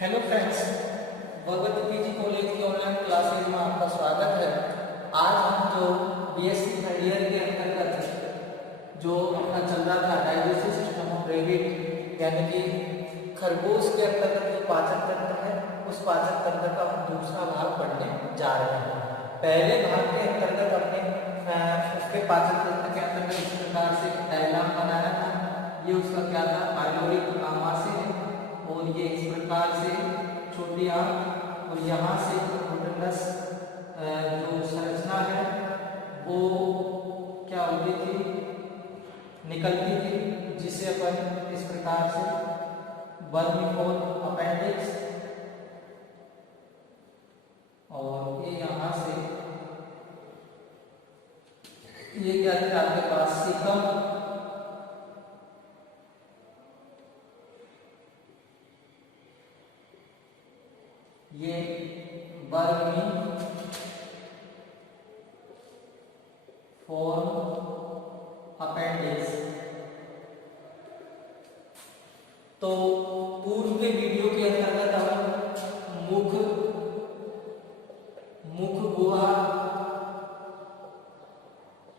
Hello friends, Bhagwati PG college की online classes में आपका स्वागत है। आज हम जो बीएससी थर्ड ईयर के अंतर्गत जो अपना चल रहा था डाइजेस्टिव सिस्टम ऑफ रैबिट यानी कि खरगोश के अंतर्गत जो पाचन तंत्र है उस पाचन तंत्र का हम दूसरा भाग पढ़ने जा रहे हैं। पहले भाग के अंतर्गत हमने उसके पाचन तंत्र के अंतर्गत इस प्रकार से डायग्राम बनाया था। ये उसका क्या था, पाइलोरिक आमाशय है और ये इस प्रकार से छोटी आंत और यहाँ से प्रोटोनस जो संरचना है वो क्या होती थी, निकलती थी, जिसे अपन इस प्रकार से वर्मीफोर अपेंडिक्स और ये यहाँ से ये क्या था आपके पास सीकम, ये वर्मी फॉर्म अपेंडिक्स। तो पूर्व के वीडियो के अंतर्गत हम मुख गुहा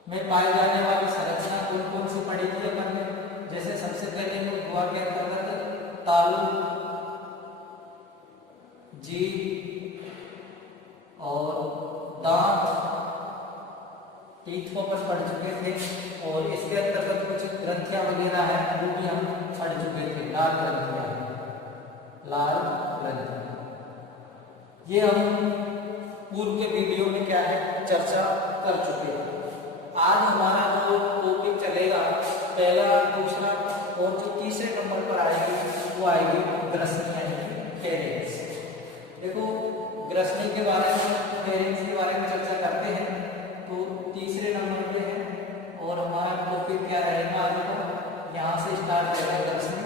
में पाए जाने वाली संरचना कौन कौन सी पढ़ी थी अपन ने। जैसे सबसे पहले मुख गुहा के अंतर्गत तालु, जीभ और दांत, टीथ को अपन पढ़ चुके थे और इसके अंतर्गत कुछ ग्रंथियां वगैरह है वो भी हम पढ़ चुके थे। लाल ग्रंथियां ये हम पूर्व के वीडियो में क्या है चर्चा कर चुके हैं। आज हमारा जो टॉपिक चलेगा पहला, दूसरा और जो तीसरे नंबर पर आएगी वो आएगी ग्रसनी यानी फेरेंक्स। देखो ग्रसनी के बारे में, फेरेंक्स के बारे में चर्चा करते हैं तो तीसरे नंबर पे है और हमारा टॉपिक क्या रहेगा आज का, यहाँ से स्टार्ट करेगा ग्रसनी,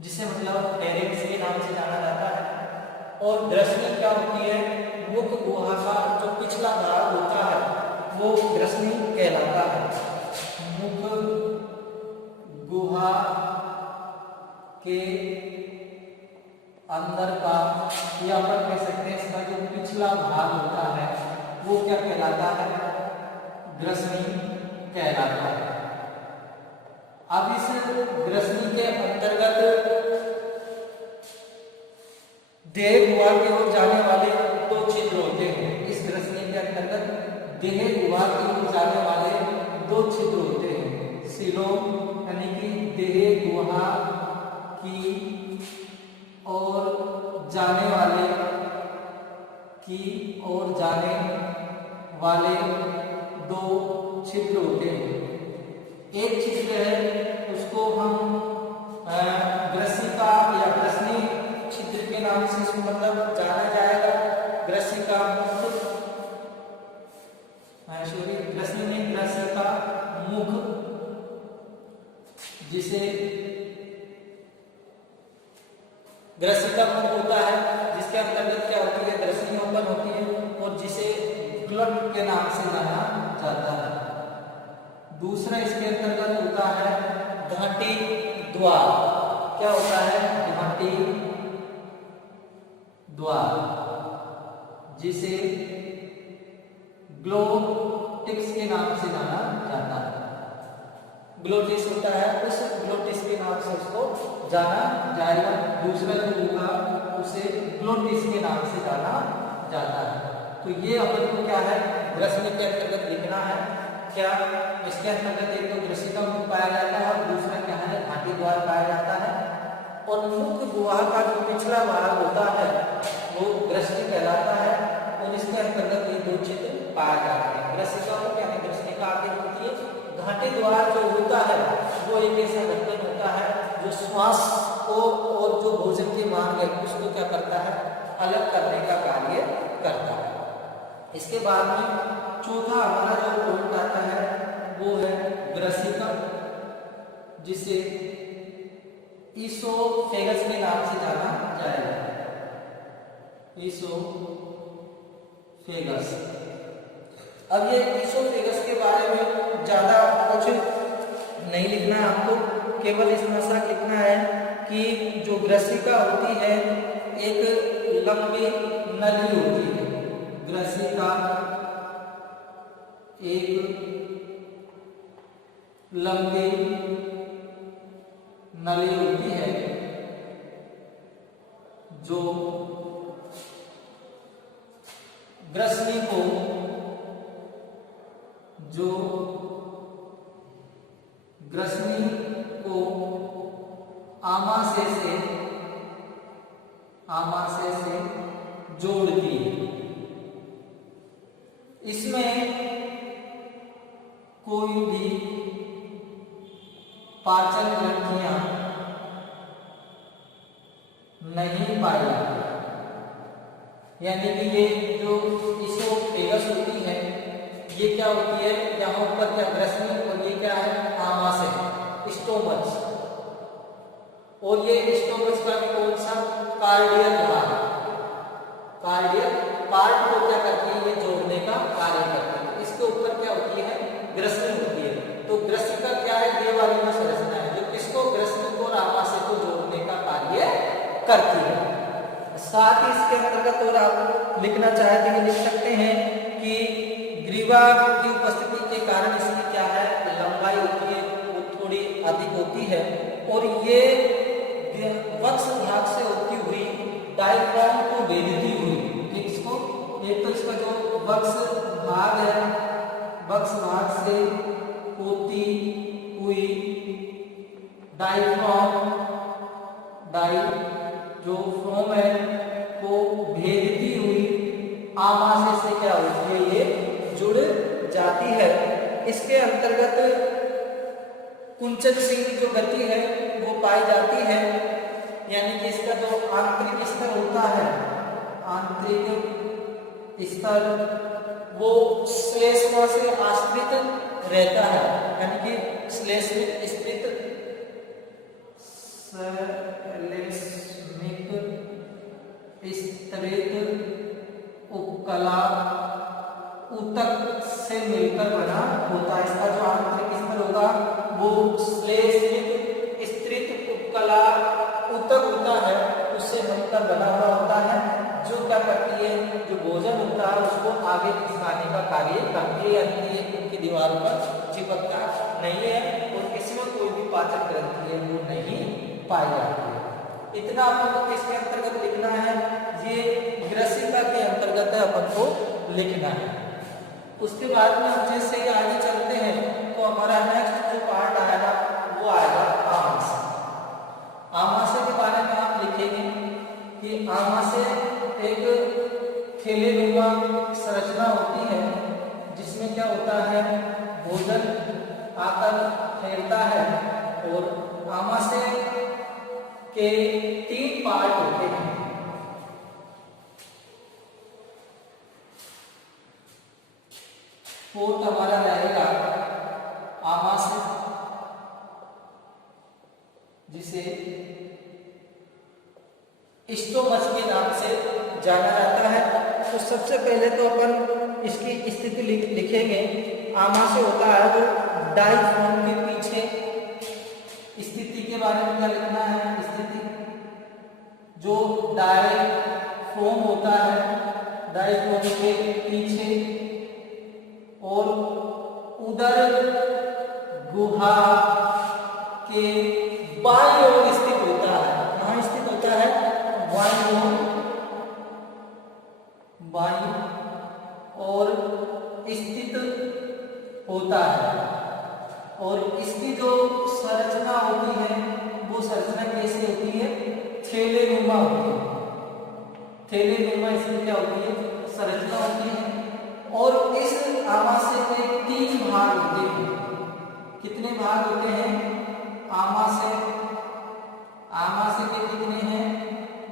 जिसे मतलब फेरेंक्स के नाम से जाना जाता है। और ग्रसनी क्या होती है, मुख गुहा का जो पिछला भाग होता है वो ग्रसनी कहलाता है। मुख गुहा के अंदर का या अपन कह सकते हैं इसका जो पिछला भाग होता है वो क्या कहलाता है, ग्रसनी कहलाता है। अब इस ग्रसनी के अंतर्गत देह गुहा की ओर जाने वाले दो छिद्र होते हैं। इस ग्रसनी के अंतर्गत देह गुहा की ओर जाने वाले दो छिद्र होते हैं। सीलोम यानी कि देह गुहा की और जाने वाले दो छिद्र होते हैं। एक छिद्र है उसको हम ग्रसिका या ग्रसनी छिद्र के नाम से इसको मतलब जाना जाएगा। ग्रसिका ग्रसनी में ग्रसिका मुख, जिसे ग्रसिका मुख होता है, जिसके अंतर्गत क्या होती है, ग्रसनी ओपन होती है और जिसे ग्लट के नाम से जाना जाता है। दूसरा इसके अंतर्गत होता है घाटी द्वार। क्या होता है, घाटी द्वार, जिसे ग्लोटिस के नाम से जाना जाता है। ग्लोटिस होता है, उस ग्लोटिस के नाम से उसको जाना जाएगा। दूसरा जो होगा उसे ग्लोटिस के नाम से जाना जाता है। तो ये अपन को क्या है, ग्रसनी के अंतर्गत लिखना है। क्या इसके अंतर्गत एक तो ग्रसिका मुख पाया जाता है और दूसरा क्या है, घाटी द्वार पाया जाता है। और मुख गुहा का जो पिछला भाग होता है वो ग्रसनी कहलाता है और इसके अंतर्गत ये दो छिद्र पाया जाते हैं। ग्रसिका मुख यानी ग्रसनी का आगे होती है। घाटी द्वार जो होता है वो एक ऐसा बंधन होता है जो श्वास को और जो भोजन के मार्ग है उसको क्या करता है, अलग करने का कार्य करता है। इसके बाद में चौथा हमारा जो पॉइंट आता है वो है ग्रसिका, जिसे ईसोफेगस के नाम से जाना जाएगा। ईसोफेगस। अब ये ईसोफेगस के बारे में ज्यादा कुछ नहीं लिखना है आपको, केवल इतना सा लिखना है कि जो ग्रसिका होती है एक लंबी नली होती है। ग्रसिका एक लंबी नली होती है जो ग्रसनी को आमाशय से जोड़ती है। इसमें कोई भी पाचन ग्रंथियां नहीं पाई जाती, यानी कि ये जो इसोफेगस होती है ये क्या होती है, यहाँ ऊपर क्या ग्रसनी और ये क्या है आमाशय स्टोमच, और ये स्टोमच का भी कौन सा कार्डियल भाग, कार्डियल पार्ट को क्या करती है, ये जोड़ने का कार्य करती है। इसके ऊपर क्या होती है, ग्रसनी होती है। तो ग्रसिका क्या है, ये वाली जो संरचना है जो किसको, ग्रसनी को और आमाशय को जोड़ने का कार्य करती है। साथ ही इसके अंतर्गत और आप लिखना चाहे तो लिख सकते हैं कि ग्रीवा की उपस्थिति के कारण इसकी क्या है, लंबाई होती है वो थोड़ी अधिक होती है, और ये वक्ष भाग से होती हुई डायफ्राम को भेदती हुई, इसको एक तो इसका जो वक्ष भाग है, वक्ष भाग से होती हुई डायफ्राम जो फ्रॉम है को भेदती हुई आमाशय से क्या होती है, ये जुड़ जाती है। इसके अंतर्गत कुंचन सिंह की जो गति है वो पाई जाती है, यानी कि इसका जो आंतरिक स्तर होता है, आंतरिक स्तर वो श्लेष्मा से आश्रित रहता है, यानी कि श्लेष्मिक स्तरित उपकला ऊतक से मिलकर बना होता है। इसका जो आंतरिक स्तर होगा वो श्लेष्मिक स्तरित उपकला ऊतक होता है, उससे मिलकर बना हुआ होता है, जो क्या करती है, जो भोजन होता है उसको आगे खिसकाने का कार्य करती है, यानी उनकी दीवार पर चिपकता नहीं है और इसमें कोई भी पाचन ग्रंथि है वो नहीं पाई जाती है। इतना अपन को किसके अंतर्गत लिखना है, ये ग्रसिका के अंतर्गत अपन को लिखना है। उसके बाद में हम जैसे ही आगे चलते हैं तो हमारा नेक्स्ट जो पार्ट आएगा वो आएगा आमाशय। आमाशय के बारे में आप लिखेंगे कि आमाशय एक थैलेनुमा संरचना होती है जिसमें क्या होता है, भोजन आकर ठहरता है, और आमाशय के 3 पार्ट होते हैं। फोर्थ हमारा रहेगा आमाशय, जिसे स्टोमच के नाम से जाना जाता है। तो सबसे पहले तो अपन इसकी स्थिति लिखेंगे। आमाशय होता है जो डायफ्राम के पीछे, स्थिति के बारे में क्या लिखना है, स्थिति जो डायफ्राम होता है, डायफ्राम के पीछे और उदर गुहा के बाईं ओर स्थित होता है। कहाँ स्थित होता है, बाईं ओर स्थित होता है। और इसकी जो संरचना होती है वो संरचना कैसी होती है, थैलेनुमा होती है। थैलेनुमा इसकी क्या होती है, संरचना होती है। और इस आमाशय के 3 भाग होते हैं। कितने भाग होते हैं, आमाशय के कितने हैं,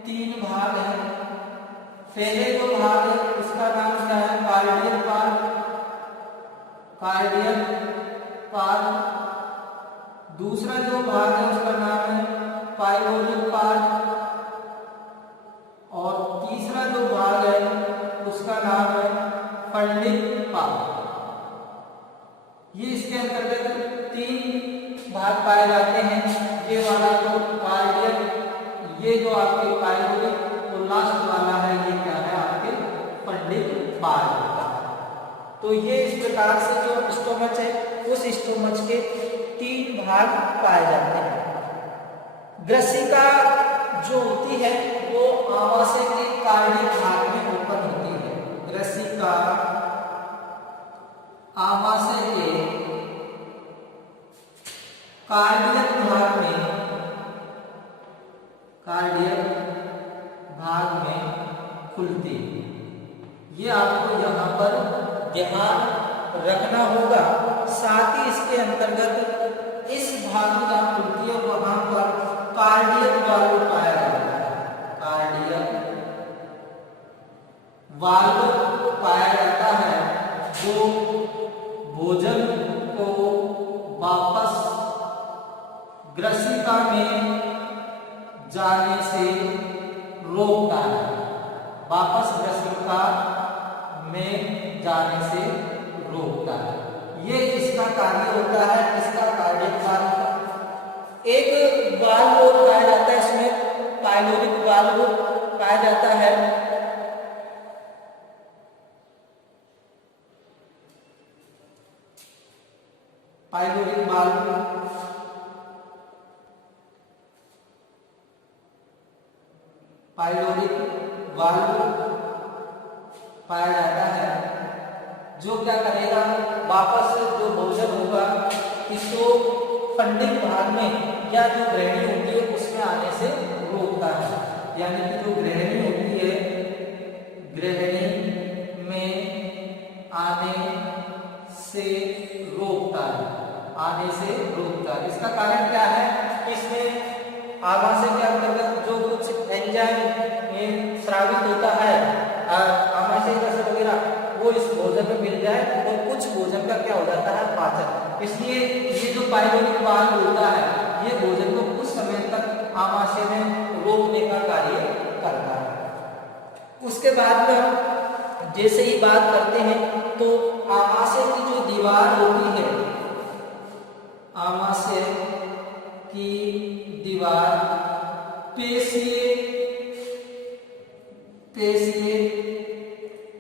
3 भाग हैं। पहले जो भाग है उसका नाम क्या है, कार्डियल पार्ट। दूसरा जो भाग है उसका नाम है पाइलोरिक पार्ट, और तीसरा जो भाग है उसका नाम है फंडिक पार्ट। ये इसके अंतर्गत 3 भाग पाए जाते हैं। ये वाला जो कार्डियल ये जो आपके पाइलोरिक तो लास्ट वाला है, ये क्या है आपके फंडिंग बाल होता है। तो ये इस प्रकार से जो स्टोमच है उस स्टोमच के 3 भाग पाए जाते हैं। ग्रसिका जो होती है वो आमाशय के कार्डियक भाग में ओपन होती है। ग्रसिका आमाशय के कार्डियक भाग में खुलती है। ये आपको यहाँ पर ध्यान रखना होगा। साथ ही इसके अंतर्गत इस भाग में जहाँ खुलती है वहां पर कार्डियक वाल्व पाया जाता है। कार्डियक वाल्व पाया जाता है जो भोजन को वापस ग्रसिका में जाने से रोकता है। वापस ग्रसिका में जाने से रोकता है। ये इसका कार्य होता है। इसका कार्डियक वाल्व। एक वाल्व और पाया जाता है, इसमें पाइलोरिक वाल्व पाया जाता है। पाइलोरिक वाल्व पाया जाता है जो क्या करेगा, वापस जो भोजन होगा इसको फंडिंग भाग में या जो ग्रहणी होती है उसमें आने से रोकता है। यानी कि जो ग्रहणी होती है, ग्रहणी में आने से रोकता है। आने से रोकता है। इसका कारण क्या है? इसमें आमाशय के अंतर्गत जो कुछ एंजाइम में स्रावित होता है, आमाशय रस वगैरह, वो इस भोजन में मिल जाए और कुछ भोजन का क्या हो जाता है, पाचन। इसलिए ये जो पाइलोरिक वाल्व होता है ये भोजन को कुछ समय तक आमाशय में रोकने का कार्य करता है। उसके बाद में हम जैसे ही बात करते हैं तो आमाशय की जो दीवार होती है, आमाशय की दीवार पेशीय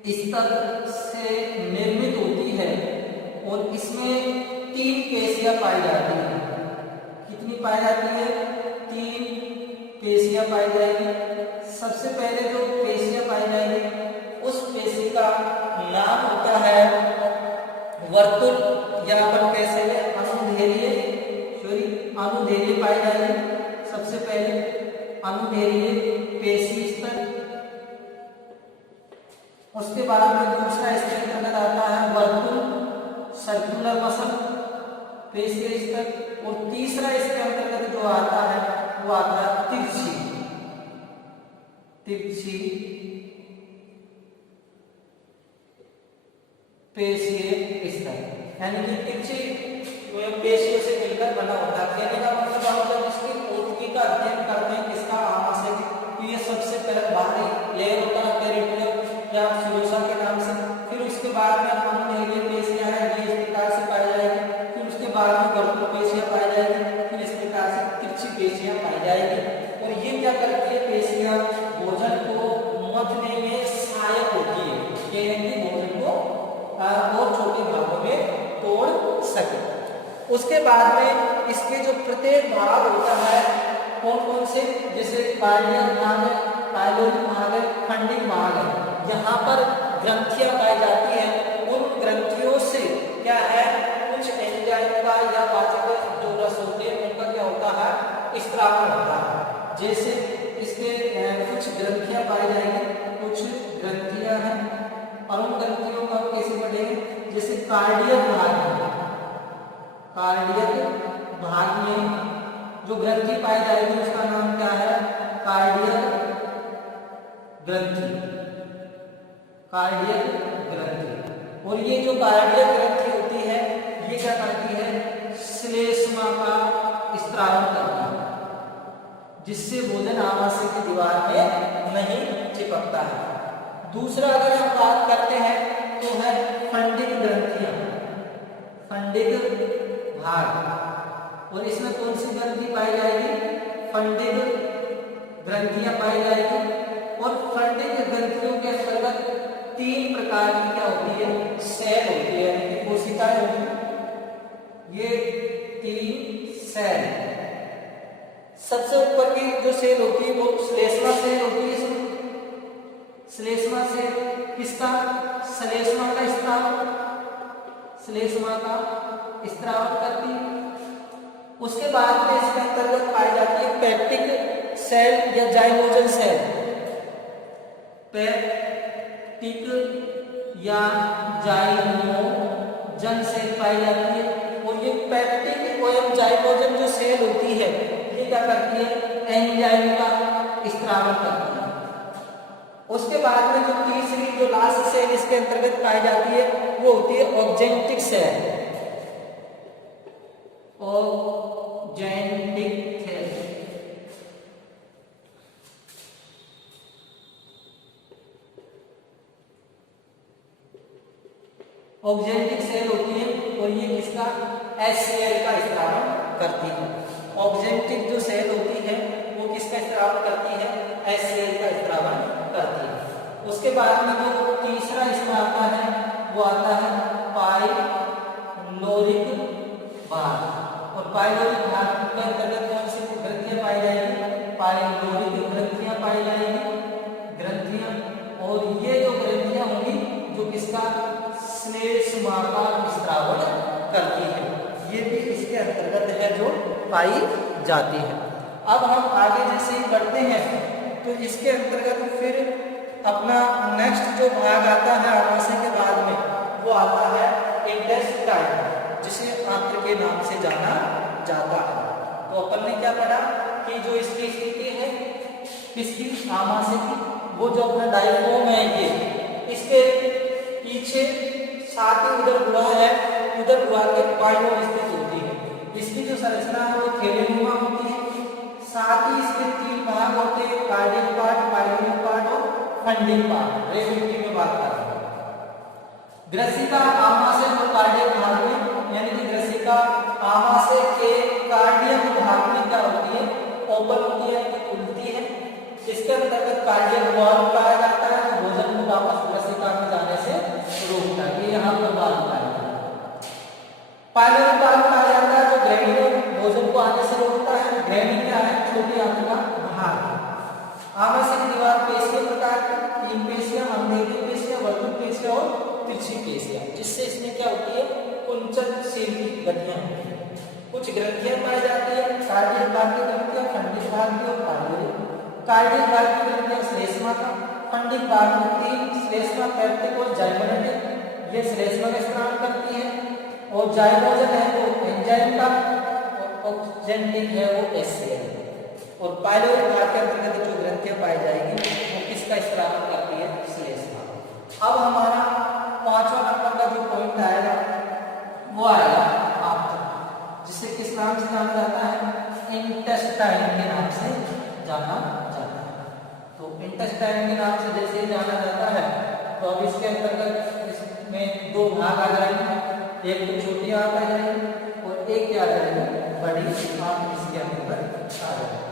स्तर से निर्मित होती है और इसमें 3 पेशियां पाई जाती हैं। कितनी पाई जाती है? 3 पेशियां पाई जाएगी। सबसे पहले जो पेशियां पाई जाएगी उस पेशी का नाम होता है वर्तुल, या अपन कह सकते हैं अनुदैर्घ्य पाई जाएगी। सबसे पहले अनुदैर्घ्य पेशी स्तर। उसके बाद में दूसरा इसके अंतर्गत आता है वर्तुल, सर्कुलर मसल पेशी स्तर। और तीसरा इसके अंतर्गत जो आता है वो आता है तिरछी पेशीय स्तर। यानी कि तिरछी पेशियों से मिलकर बना होता है। कहने का मतलब होता है इसकी ऊतकी का अध्ययन करते हैं किसका, आमाशय की। तो ये सबसे पहले बाहरी लेयर होता है पेरिटोनियम या सिलोसा के नाम से। फिर उसके बाद में अनुदैर्घ्य पेशियां है, ये इस प्रकार से पाई जाएगी। फिर उसके बाद में वर्तुल पेशियां पाई जाएगी। फिर इस प्रकार से तिरछी पेशियां पाई जाएगी। और ये क्या करती है पेशियां, भोजन को मथने में सहायक होती है, यानी कि भोजन को और छोटे भागों में तोड़ सके। उसके बाद में इसके जो प्रत्येक भाग होता है कौन कौन से, जैसे कार्डियक भाग है, पाइलोरिक भाग है, फंडिंग भाग है। यहाँ पर ग्रंथियां पाई जाती हैं। उन ग्रंथियों से क्या है, कुछ एंजाइम का या पाचक जो रस होते हैं उनका क्या होता है, स्त्रावन होता है। जैसे इसके कुछ ग्रंथियां पाई जाएंगी, कुछ ग्रंथियां हैं और उन ग्रंथियों का कैसे बढ़ेंगे, जैसे कार्डियक भाग में जो ग्रंथि पाई जाएगी उसका नाम क्या है, कार्डियक ग्रंथि। और ये जो कार्डियक ग्रंथि होती है ये क्या करती है, श्लेष्मा का स्त्रावन करती है, जिससे भोजन आमाशय की दीवार में नहीं चिपकता है। दूसरा अगर हम बात करते हैं तो है फंडिंग ग्रंथियां, फंडिंग भाग। और इसमें कौन सी ग्रंथि पाई जाएगी, फंडिंग ग्रंथियां पाई जाएगी। और फंडिंग ग्रंथियों के अंतर्गत 3 प्रकार की क्या होती है, सेल होती है, यानी कि कोशिकाएं होती। ये 3 सेल, सबसे ऊपर की जो सेल होती है वो श्लेष्मा सेल होती है। श्लेष्मा सेल किसका, श्लेष्मा का स्त्राव, श्लेष्मा का स्त्राव करती है। उसके बाद में इसके अंतर्गत पाई जाती है पेप्टिक सेल या जाइमोजन सेल। पेप्टिक या जाइमोजन सेल पाई जाती है। और ये पेप्टिक और जाइमोजन जो सेल होती है ये क्या करती है, एंजाइम का स्त्रावन करती है। उसके बाद में जो तीसरी जो लास्ट सेल इसके अंतर्गत पाई जाती है वो होती है oxyntic cell. Oxyntic cell, oxyntic cell होती है और ये किसका, HCl का स्त्रावन करती है। ऑक्जेंटिक जो सेल होती है वो किसका स्त्रावन करती है, HCl का स्त्रावन करती है। उसके बाद में जो तीसरा इसमें आता है वो आता है पाइलोरिक भाग। और पाइलोरिक भाग के अंतर्गत कौन सी ग्रंथियां पाई जाएगी, पाइलोरिक ग्रंथियां पाई जाएगी, ग्रंथियां। और ये जो ग्रंथियां होंगी जो किसका, श्लेष्मा का स्त्रावन करती है, ये भी इसके अंतर्गत है जो पाई जाती है। अब हम आगे जैसे ही बढ़ते हैं तो इसके अंतर्गत फिर अपना नेक्स्ट जो भाग आता है आमाशय के बाद में वो आता है इंटेस्टाइन, जिसे आंत्र के नाम से जाना जाता है। तो अपन ने क्या पढ़ा कि जो इसकी स्थिति है किसकी, आमाशय की, वो जो अपना डायफ्राम है ये इसके पीछे साथ ही उधर गुहा है, उधर गुहा के बाईं ओर स्थित होती है। इसकी जो संरचना है वो थैलेनुमा होती है। साथ ही इसके 3 भाग होते हैं, कार्डियक पार्ट, पाइलोरिक पार्ट और फंडिंग पार्ट। रेडियोटी में बात कर रहे हैं। ग्रसिका आमाशय और कार्डियक भाग में, यानी कि ग्रसिका आमाशय के कार्डियक भाग में क्या होती है, ओपन होती है, खुलती है। इसके अंतर्गत कार्डियक वॉल्व पाया जाता है जो भोजन को वापस ग्रसिका में जाने से रोकता है। ये यहाँ पर बात पाया जाता है। पाइलोरिक भाग पाया जाता है जो ग्रहणी में भोजन को आने से रोकता है। ग्रहणी क्या है, छोटी आंत का भाग। आमाशय की दीवार पेशियों प्रकार की, 3 पेशियां, अंधेरी पेशियां, वर्तुल पेशियां और तिरछी पेशियां, जिससे इसमें क्या होती है, कुंचनशील की गतियां होती है। कुछ ग्रंथियां पाई जाती है, कार्डियक भाग की ग्रंथियां, फंडिक भाग की और पाइलोरिक। कार्डियक भाग की ग्रंथियां श्लेष्मा का, फंडिक भाग में 3 श्लेष्मा, पेप्टिक और जाइमोजेनिक, ये श्लेष्मा का स्त्राव करती है। और जाइमोजन है वो एंजाइम का, और ऑक्जेंटिक है वो HCl। और पाइलोरिक भाग के अंतर्गत जो ग्रंथियां पाई जाएगी वो किसका स्त्राव करती है, श्लेष्मा। अब हमारा 5वां नंबर का जो पॉइंट आएगा वो आएगा आंत्र, जिसे किस नाम से जाना जाता है, इंटेस्टाइन के नाम से जाना जाता है। तो इंटेस्टाइन के नाम से जैसे ही जाना जाता है तो अब इसके अंतर्गत इसमें 2 भाग आ जाएंगे, एक तो छोटी आंत आ जाएगी और एक क्या आ जाएगी, बड़ी आंत इसके अंतर्गत आ जाएगी।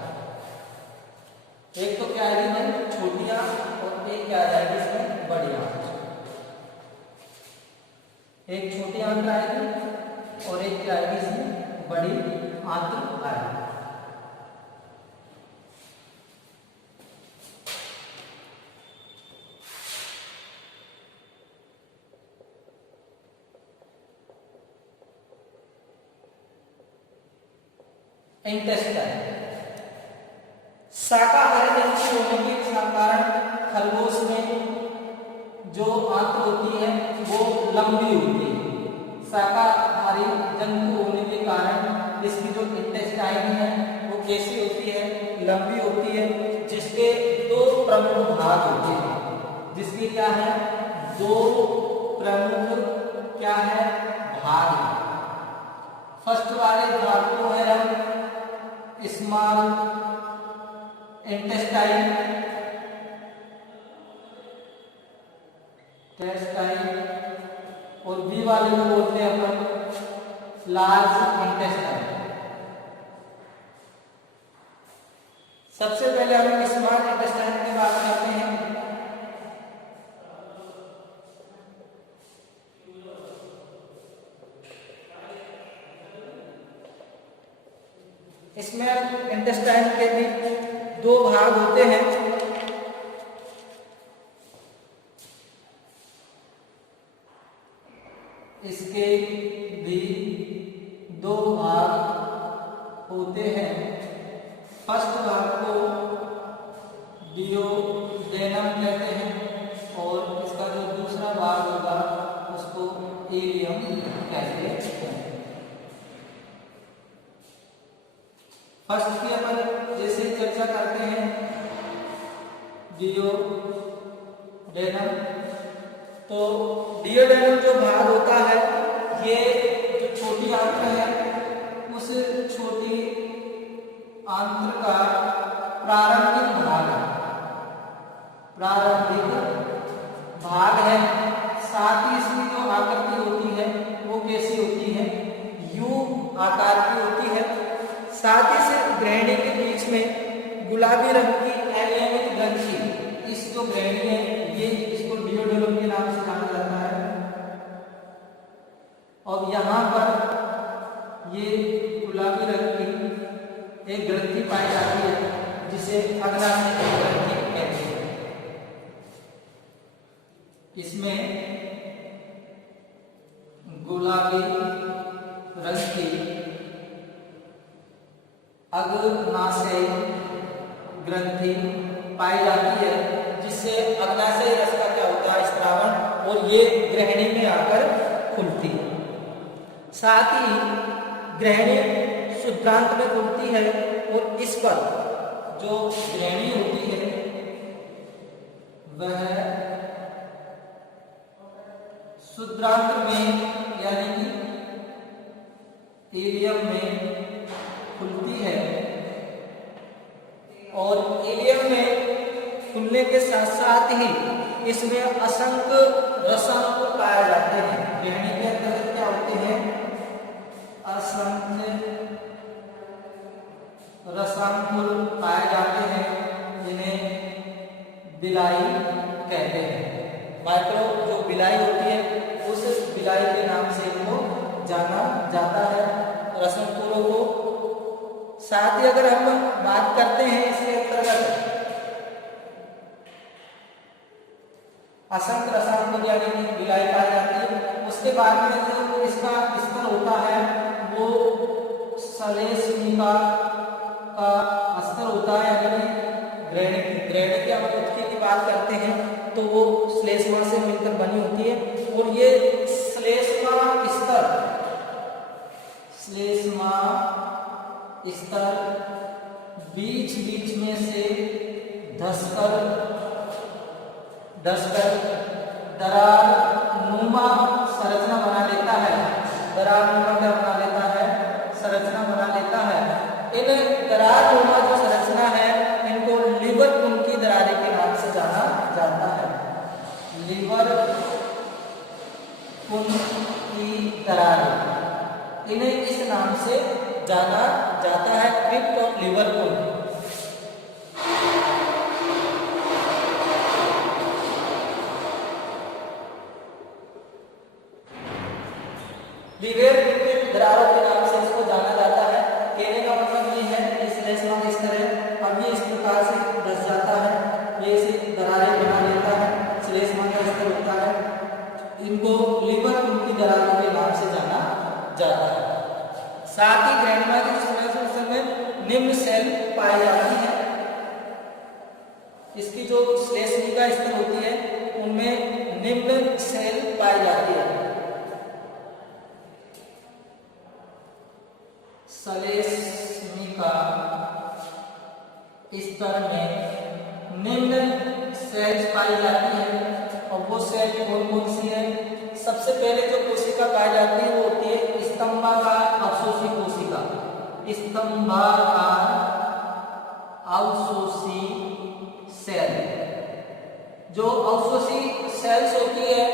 एक तो क्या आएगी भाई, छोटी आंत, और एक क्या आ जाएगी इसमें, बड़ी आंत। एक छोटी आंत आएगी और एक क्या आएगी इसमें, बड़ी आंत आएगी। इंटेस्टाइन शाकाहारी जंतु होने के कारण खरगोश में जो आंत होती है वो लंबी होती है। शाकाहारी जंतु होने के कारण इसकी जो इंटेस्टाइन है वो कैसी होती है, लंबी होती है, जिसके 2 प्रमुख भाग होते हैं। जिसके क्या है, 2 प्रमुख क्या है, भाग। फर्स्ट वाले भाग को है हम स्मॉल इंटेस्टाइन, और बी वाले को बोलते हैं अपन लार्ज इंटेस्टाइन। सबसे पहले हम स्मॉल इंटेस्टाइन की बात करते हैं। इसमें इंटेस्टाइन के भी दो भाग होते हैं। इसके भी दो भाग होते हैं। फर्स्ट भाग को डियोडेनम कहते हैं और इसका जो दूसरा भाग होगा उसको इलियम कहते हैं। फर्स्ट की अपन जैसे चर्चा करते हैं डियोडेनम, तो डियोडेनम जो भाग होता है ये जो छोटी आंत्र है उस छोटी आंत्र का प्रारंभिक भाग है। साथ ही इसकी जो आकृति होती है वो कैसी होती है, यू आकार की होती है। साथ ही से ग्रहणी के बीच में गुलाबी रंग की अनियमित ग्रंथि, इस जो ग्रहणी है ये इसको डियोडेनम के नाम से जाना जाता है। और यहाँ पर ये गुलाबी रंग की एक ग्रंथि पाई जाती है जिसे अग्नाशय ग्रंथि कहते हैं। इसमें गुलाबी रंग की अग्नाशय ग्रंथि पाई जाती है जिससे अग्नाशय रस का क्या होता है, स्रावन, और ये ग्रहणी में आकर खुलती है। साथ ही ग्रहणी शुद्धांत में खुलती है और इस पर जो ग्रहणी होती है वह शुद्धांत में यानी कि इलियम में खुलती है। और इलियम में खुलने के साथ साथ ही इसमें असंख्य रसांकुर पाए जाते हैं। ग्रहणी के अंतर्गत क्या होते हैं, असंख्य रसांकुर पाए जाते हैं जिन्हें बिलाई कहते हैं। माइक्रो जो बिलाई होती है उस बिलाई के नाम से इनको जाना जाता है, रसांकुरों को। साथ ही अगर हम बात करते हैं इसके अंतर्गत असंख्य रसांकुर यानी कि बिलाई पाई जाती है, उसके बाद में जो इसका स्तर होता है वो श्लेष्मिका का स्तर होता है। यानी ग्रहणी के हम उत्तकी की बात करते हैं तो वो श्लेष्मा से मिलकर बनी होती है। और ये श्लेष्मा स्तर बीच बीच में से धसकर दरार नुमा संरचना बना लेता है। दरार नुमा क्या बना लेता है, संरचना बना लेता है। इन दरार नुमा जो संरचना है इनको लीवर पुन की दरारें के नाम से जाना जाता है। लीवर पुन की दरारें, इन्हें इस नाम से जाना जाता है, क्रिप्ट और लीवर पुन। लीवर पुन दरारों के नाम से इसको जाना जाता है। कहने का मतलब ये है कि श्लेष्मा इस तरह अब ये इस प्रकार से धस जाता है, ये इसे दरारें बना लेता है, श्लेष्मा का स्तर होता है। इनको लीवर पुन की दरारों के नाम से जाना जाता है। साथ ही ग्रैंडमा की स्ट्रक्चर में निम्न सेल पाई जाती है। इसकी जो श्लेष्मिका स्तर होती है उनमें निम्न सेल पाई जाती है। श्लेष्मिका स्तर में निम्न सेल्स पाई जाती है और वो सेल कौन कौन सी है। सबसे पहले जो कोशिका पाई जाती है वो होती है स्तंभाकार अवशोषी कोशिका। स्तंभाकार अवशोषी सेल, जो अवशोषी सेल्स होती है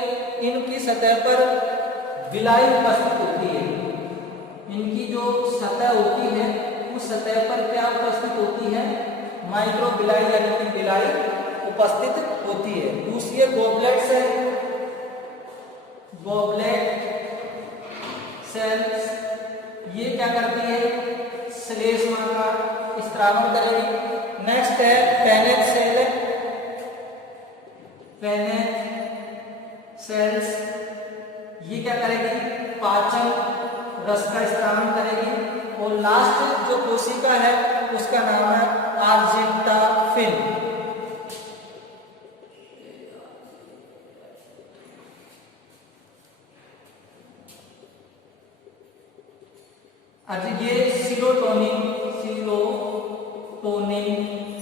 इनकी सतह पर बिलाई उपस्थित होती है। इनकी जो सतह होती है उस सतह पर क्या उपस्थित होती है, माइक्रोबिलाई यानी कि बिलाई उपस्थित होती है। दूसरी है गॉबलेट सेल। गॉबलेट सेल्स ये क्या करती है, श्लेष्मा का स्त्रावन करेगी। नेक्स्ट है पेनेट सेल। पेनेट सेल्स ये क्या करेगी, पाचन रस का स्त्रावन करेगी। और लास्ट जो कोशिका है उसका नाम है आर्जेंटाफिन। ये सीरोटोनिन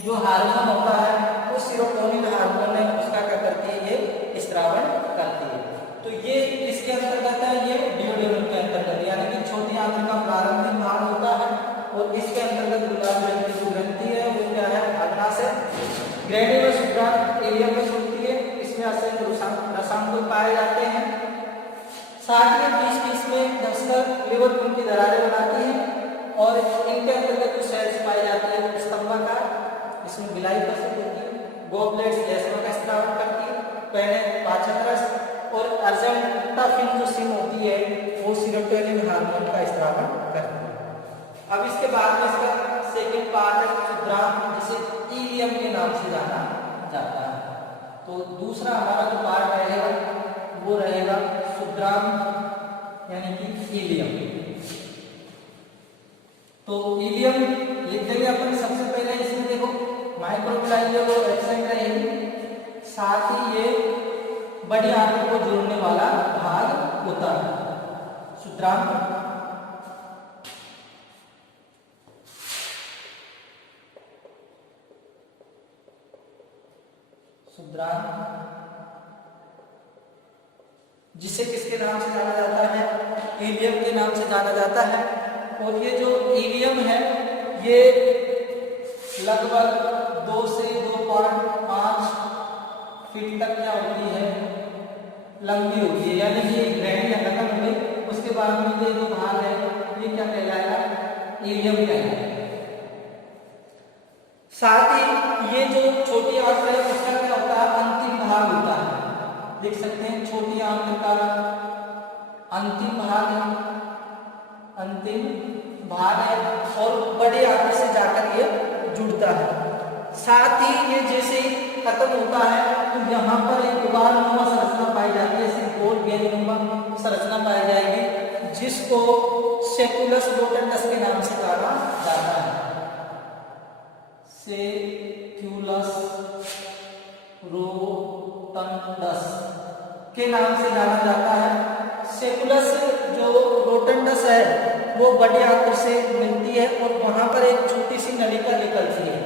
जो हार्मोन होता है वो सीरोटोनिन हार्मोन है, उसका क्या करती है, ये स्त्रावन करती है। तो ये इसके अंतर्गत है, ये डियोडेनम के अंतर्गत, यानी कि छोटी आंत का प्रारंभिक भाग होता है। और इसके अंतर्गत गुलाब रंग की जो ग्रंथि है वो क्या है, अग्ना से ग्रेन्युलर शुक्राणु एरिया में होती है। इसमें असंख्य रसायन पाए जाते हैं। साथ ही बीच में दस्तर लिवर खून की दरारें बनाती हैं। और इनके अंतर्गत जो सेल्स पाई जाती है स्तंभाकार, इसमें बिलाई उपस्थित होती है। गॉबलेट श्लेष्मा का स्त्रावन करती है। पेनेट पाचन रस। और आर्जेंटाफिन जो सिन होती है वो सीरोटोनिन हार्मोन का स्त्रावन करती है। अब इसके बाद में इसका सेकंड पार्ट है क्षुद्रांग, जिसे इलियम के नाम से जाना जाता है। तो दूसरा हमारा जो पार्ट रहेगा वो रहेगा क्षुद्रांग यानी कि इलियम। तो इलियम लिख देंगे अपन सबसे पहले। इसमें देखो माइक्रोबिलाई जो एब्सेंट रहेगी, साथ ही ये बड़ी आंतों को जोड़ने वाला भाग होता है क्षुद्रांग। क्षुद्रांग जिसे किसके नाम से जाना जाता है, इलियम के नाम से जाना जाता है। और ये जो इलियम है ये लगभग 2 से 2.5 फीट तक क्या होती है, लंबी होती है। यानी कि ग्रैंड खत्म हो गई, उसके बाद में ये जो भाग है ये क्या कहलाएगा, इलियम कहलाएगा। साथ ही ये जो छोटी आंत है उसका क्या होता है, अंतिम भाग होता है। देख सकते हैं छोटी आंत का अंतिम भाग है, अंतिम भाग है। और बड़े आंत से जाकर ये जुड़ता है। साथ ही ये जैसे ही खत्म होता है तो यहाँ पर एक उबालनुमा संरचना पाई जाती है, ऐसी गोल गेंदनुमा संरचना पाई जाएगी, जिसको सेक्युलस रोटंडस के नाम से जाना जाता है। सेक्युलस रोटंडस के नाम से जाना जाता है। सेक्युलस जो रोटंडस है वो बड़ी आंत से मिलती है और वहां पर एक छोटी सी नलिका निकलती है।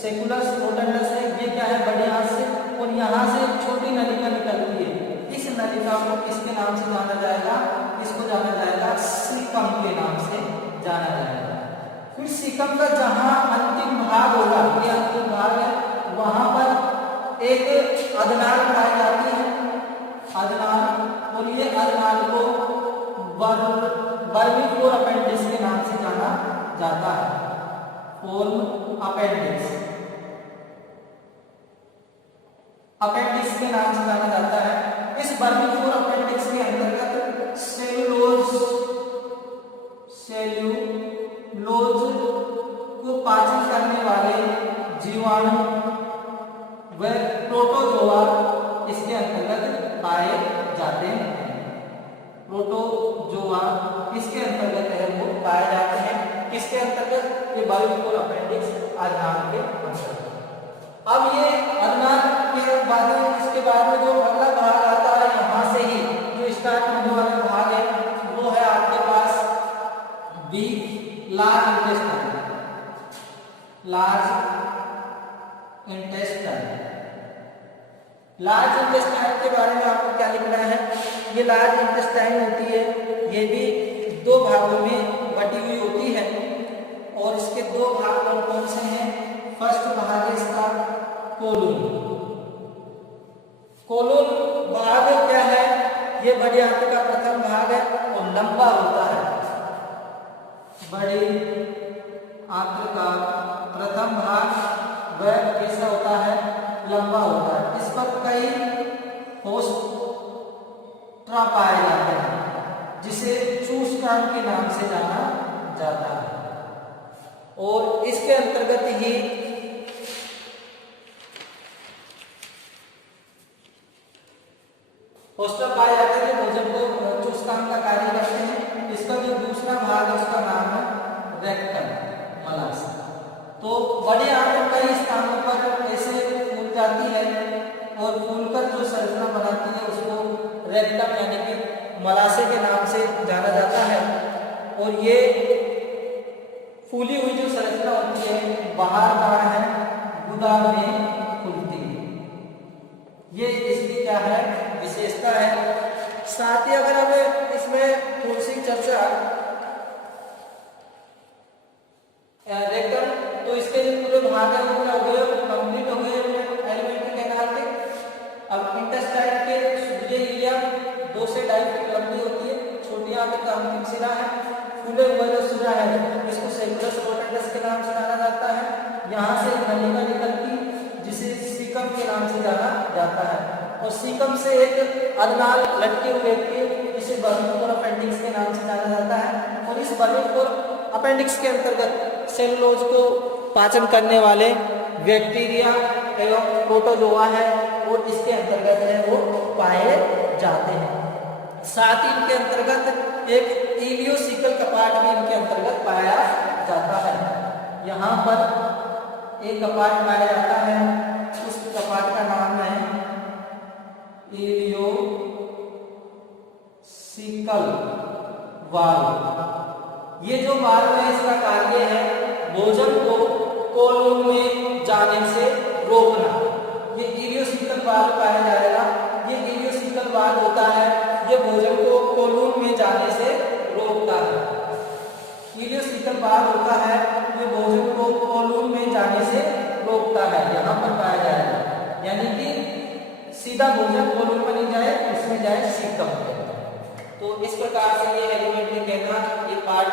सेक्युलस रोटंडस है, ये क्या है, बड़ी आंत से, और यहाँ से एक छोटी नलिका निकलती है। इस नलिका को किसके नाम से जाना जाएगा, इसको जाना जाएगा सीकम के नाम से जाना जाएगा। फिर सीकम का जहाँ अंतिम भाग होगा, ये अंतिम भाग है, वहां पर एक अधनाल पाई जाती है, अधनाल। और ये अधनाल को वर्मिकोर अपेंडिक्स के नाम से जाना जाता है। फॉर्म अपेंडिक्स, अपेंडिक्स के नाम से जाना जाता है। इस वर्मिकोर अपेंडिक्स के अंतर्गत सेल्यूलोज को पाचन करने वाले जीवाणु व प्रोटोजोआ इसके अंतर्गत पाए जाते हैं। प्रोटोजोआ इसके अंतर्गत है वो पाए जाते हैं। किसके अंतर्गत, ये वर्मिकोर अपेंडिक्स अधनाल के अंतर्गत। अब ये अधनाल के बाद इसके बाद में जो अगला भाग आता है, यहाँ से ही जो स्टार्ट होने वाला भाग है वो है आपके पास B large intestine. Large intestine, large intestine के बारे में आपको क्या लिखना है, ये लार्ज इंटेस्टाइन होती है, ये भी 2 भागों में बटी हुई होती है। और इसके 2 भाग कौन कौन से हैं, फर्स्ट भाग है इसका कोलून। कोलून भाग क्या है, ये बड़ी आंत का प्रथम भाग है और लंबा होता है। बड़ी आंत का प्रथम भाग अंतर्गत ही कोष्ठक पाया जाता है जो भोजन को चूसकाम का कार्य करते हैं। इसका जो दूसरा भाग है उसका नाम है रेक्टम मलाशय। तो बड़े आंत कई स्थानों पर ऐसे फूल जाती है और फूलकर जो संरचना बनाती है उसको रेक्टम यानी कि मलाशय के नाम से जाना जाता है। और ये फूली हुई जो संरचना होती है बाहर कहाँ है, गुदा में खुलती है। ये इसकी क्या है, विशेषता है। साथ ही अगर हमें इसमें थोड़ी सी चर्चा रेक्टम, तो इसके जो पूरे भाग है वो अवयव कंप्लीट हो गए एलिमेंट्री कैनाल के। अब इंटेस्टाइन के शुक्ल इलिया 2 से 2.5 फीट लंबी होती है। छोटी आंत का अंतिम सिरा है, फूले हुए जो सिरा है इसको सेक्युलस रोटेटस के नाम से जाना जाता है। यहाँ से नलिका निकलती जिसे सीकम के नाम से जाना जाता है। और सीकम से एक अधनाल लटके हुए रहती जिसे बर्निकोर अपेंडिक्स के नाम से जाना जाता है। और इस बर्निकोर अपेंडिक्स के अंतर्गत सेलुलोज को पाचन करने वाले बैक्टीरिया एवं प्रोटोजोआ है और इसके अंतर्गत है वो पाए जाते हैं। साथ ही इनके अंतर्गत एक इलियोसिकल कपाट भी इनके अंतर्गत पाया जाता है। यहाँ पर एक कपाट पाया जाता है, उस कपाट का नाम है इलियोसिकल वाल्व। ये जो वाल्व है इसका कार्य है भोजन को कोलून में जाने से रोकना। ये इलियोसिकल वाल्व पाया जाएगा। ये इलियोसिकल वाल्व होता है ये भोजन को कोलून में जाने से रोकता है। इलियोसिकल वाल्व होता है ये भोजन को कोलून में जाने से रोकता है, यहाँ पर पाया जाएगा। यानी कि सीधा भोजन कोलून में नहीं जाए, उसमें जाए सीकम। तो इस प्रकार से ये एलिमेंट्री कैनाल ये पार्ट